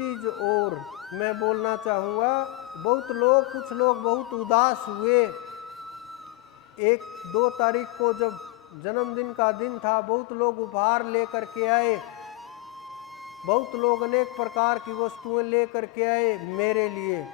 चीज़ और मैं बोलना चाहूँगा। कुछ लोग बहुत उदास हुए। 1-2 तारीख को जब जन्मदिन का दिन था, बहुत लोग उपहार लेकर के आए, बहुत लोग अनेक प्रकार की वस्तुएं लेकर के आए मेरे लिए।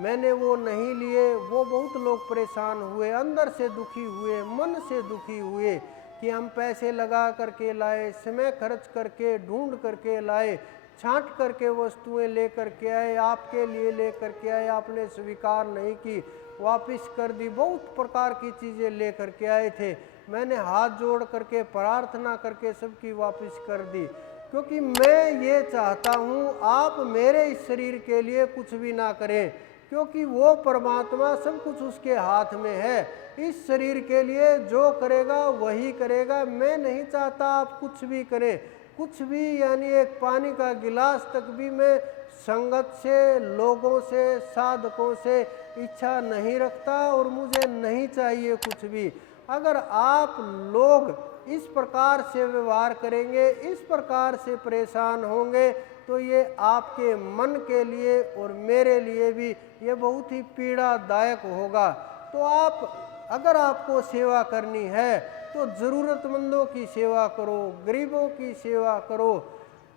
मैंने वो नहीं लिए। वो बहुत लोग परेशान हुए, अंदर से दुखी हुए, मन से दुखी हुए कि हम पैसे लगा करके लाए, समय खर्च करके ढूंढ करके लाए, छांट करके वस्तुएं लेकर के आए, आपके लिए लेकर के आए, आपने स्वीकार नहीं की, वापस कर दी। बहुत प्रकार की चीज़ें लेकर के आए थे। मैंने हाथ जोड़ करके प्रार्थना करके सबकी वापस कर दी, क्योंकि मैं ये चाहता हूँ आप मेरे इस शरीर के लिए कुछ भी ना करें, क्योंकि वो परमात्मा सब कुछ उसके हाथ में है। इस शरीर के लिए जो करेगा वही करेगा। मैं नहीं चाहता आप कुछ भी करें, कुछ भी, यानी एक पानी का गिलास तक भी मैं संगत से, लोगों से, साधकों से इच्छा नहीं रखता, और मुझे नहीं चाहिए कुछ भी। अगर आप लोग इस प्रकार से व्यवहार करेंगे, इस प्रकार से परेशान होंगे, तो ये आपके मन के लिए और मेरे लिए भी ये बहुत ही पीड़ादायक होगा। तो अगर आपको सेवा करनी है तो ज़रूरतमंदों की सेवा करो, गरीबों की सेवा करो,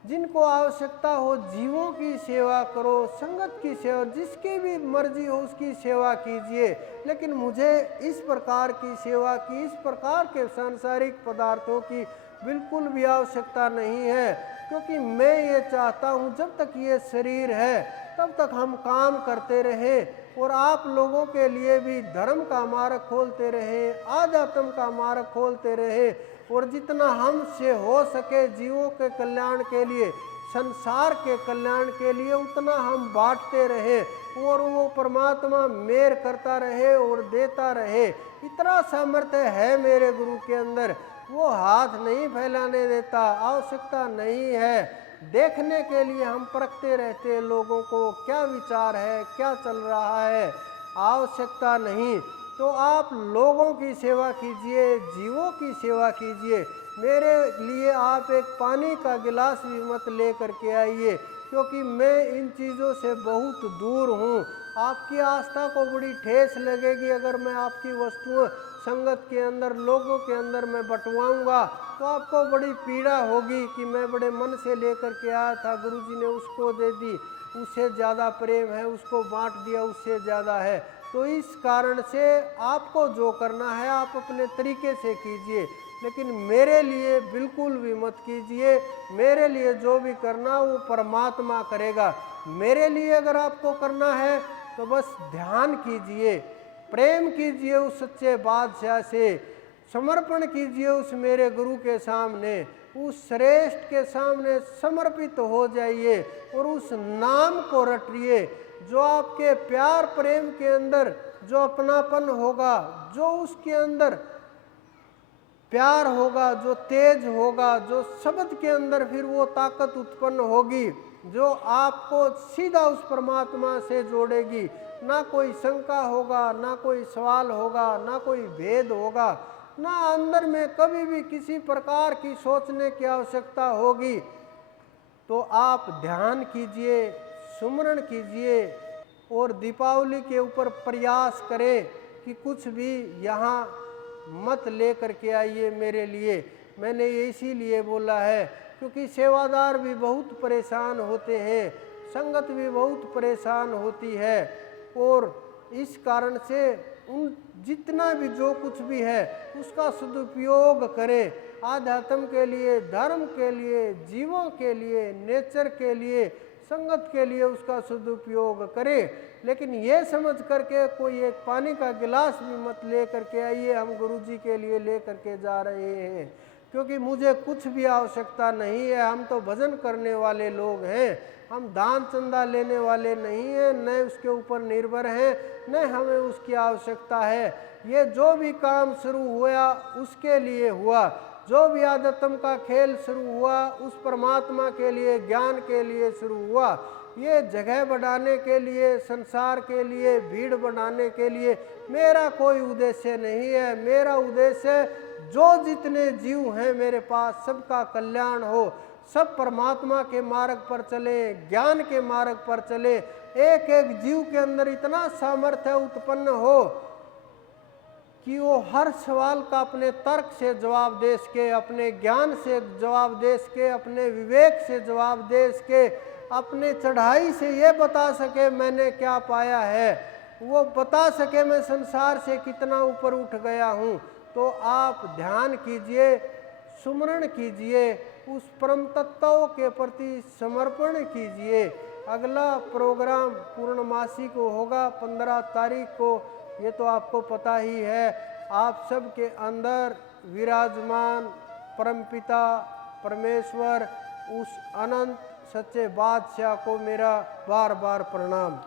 जिनको आवश्यकता हो जीवों की सेवा करो, संगत की सेवा, जिसकी भी मर्जी हो उसकी सेवा कीजिए। लेकिन मुझे इस प्रकार की सेवा की, इस प्रकार के सांसारिक पदार्थों की बिल्कुल भी आवश्यकता नहीं है, क्योंकि मैं ये चाहता हूँ जब तक ये शरीर है तब तक हम काम करते रहें और आप लोगों के लिए भी धर्म का मार्ग खोलते रहें, आध्यात्म का मार्ग खोलते रहें, और जितना हमसे हो सके जीवों के कल्याण के लिए, संसार के कल्याण के लिए, उतना हम बांटते रहे, और वो परमात्मा मेहर करता रहे और देता रहे। इतना सामर्थ्य है मेरे गुरु के अंदर, वो हाथ नहीं फैलाने देता। आवश्यकता नहीं है देखने के लिए हम परखते रहते हैं लोगों को, क्या विचार है, क्या चल रहा है, आवश्यकता नहीं। तो आप लोगों की सेवा कीजिए, जीवों की सेवा कीजिए। मेरे लिए आप एक पानी का गिलास भी मत ले करके आइए, क्योंकि मैं इन चीज़ों से बहुत दूर हूँ। आपकी आस्था को बड़ी ठेस लगेगी अगर मैं आपकी वस्तुएं संगत के अंदर, लोगों के अंदर मैं बंटवाऊंगा, तो आपको बड़ी पीड़ा होगी कि मैं बड़े मन से लेकर के आया था, गुरुजी ने उसको दे दी, उससे ज़्यादा प्रेम है, उसको बांट दिया, उससे ज़्यादा है। तो इस कारण से आपको जो करना है आप अपने तरीके से कीजिए, लेकिन मेरे लिए बिल्कुल भी मत कीजिए। मेरे लिए जो भी करना वो परमात्मा करेगा। मेरे लिए अगर आपको करना है तो बस ध्यान कीजिए, प्रेम कीजिए उस सच्चे बादशाह से, समर्पण कीजिए उस मेरे गुरु के सामने, उस श्रेष्ठ के सामने समर्पित हो जाइए और उस नाम को रटिए जो आपके प्यार प्रेम के अंदर जो अपनापन होगा, जो उसके अंदर प्यार होगा, जो तेज होगा, जो शब्द के अंदर फिर वो ताकत उत्पन्न होगी जो आपको सीधा उस परमात्मा से जोड़ेगी। ना कोई शंका होगा, ना कोई सवाल होगा, ना कोई भेद होगा, ना अंदर में कभी भी किसी प्रकार की सोचने की आवश्यकता होगी। तो आप ध्यान कीजिए, सुमरण कीजिए और दीपावली के ऊपर प्रयास करें कि कुछ भी यहाँ मत ले करके आइए मेरे लिए। मैंने ये इसीलिए बोला है क्योंकि सेवादार भी बहुत परेशान होते हैं, संगत भी बहुत परेशान होती है, और इस कारण से उन जितना भी जो कुछ भी है उसका सदुपयोग करें, आध्यात्म के लिए, धर्म के लिए, जीवों के लिए, नेचर के लिए, संगत के लिए उसका सदुपयोग करें। लेकिन ये समझ करके कोई एक पानी का गिलास भी मत ले करके आइए हम गुरुजी के लिए ले करके जा रहे हैं, क्योंकि मुझे कुछ भी आवश्यकता नहीं है। हम तो भजन करने वाले लोग हैं, हम दान चंदा लेने वाले नहीं हैं, न उसके ऊपर निर्भर हैं, न हमें उसकी आवश्यकता है। ये जो भी काम शुरू हुआ उसके लिए हुआ, जो भी आध्यात्म का खेल शुरू हुआ उस परमात्मा के लिए, ज्ञान के लिए शुरू हुआ। ये जगह बढ़ाने के लिए, संसार के लिए, भीड़ बढ़ाने के लिए मेरा कोई उद्देश्य नहीं है। मेरा उद्देश्य जो जितने जीव हैं मेरे पास सबका कल्याण हो, सब परमात्मा के मार्ग पर चले, ज्ञान के मार्ग पर चले। एक एक जीव के अंदर इतना सामर्थ्य उत्पन्न हो कि वो हर सवाल का अपने तर्क से जवाब दे सके, अपने ज्ञान से जवाब दे सके, अपने विवेक से जवाब दे सके, अपने चढ़ाई से ये बता सके मैंने क्या पाया है, वो बता सके मैं संसार से कितना ऊपर उठ गया हूँ। तो आप ध्यान कीजिए, सुमरण कीजिए, उस परम तत्व के प्रति समर्पण कीजिए। अगला प्रोग्राम पूर्णमासी को होगा 15 तारीख को, ये तो आपको पता ही है। आप सब के अंदर विराजमान परमपिता परमेश्वर उस अनंत सच्चे बादशाह को मेरा बार बार प्रणाम।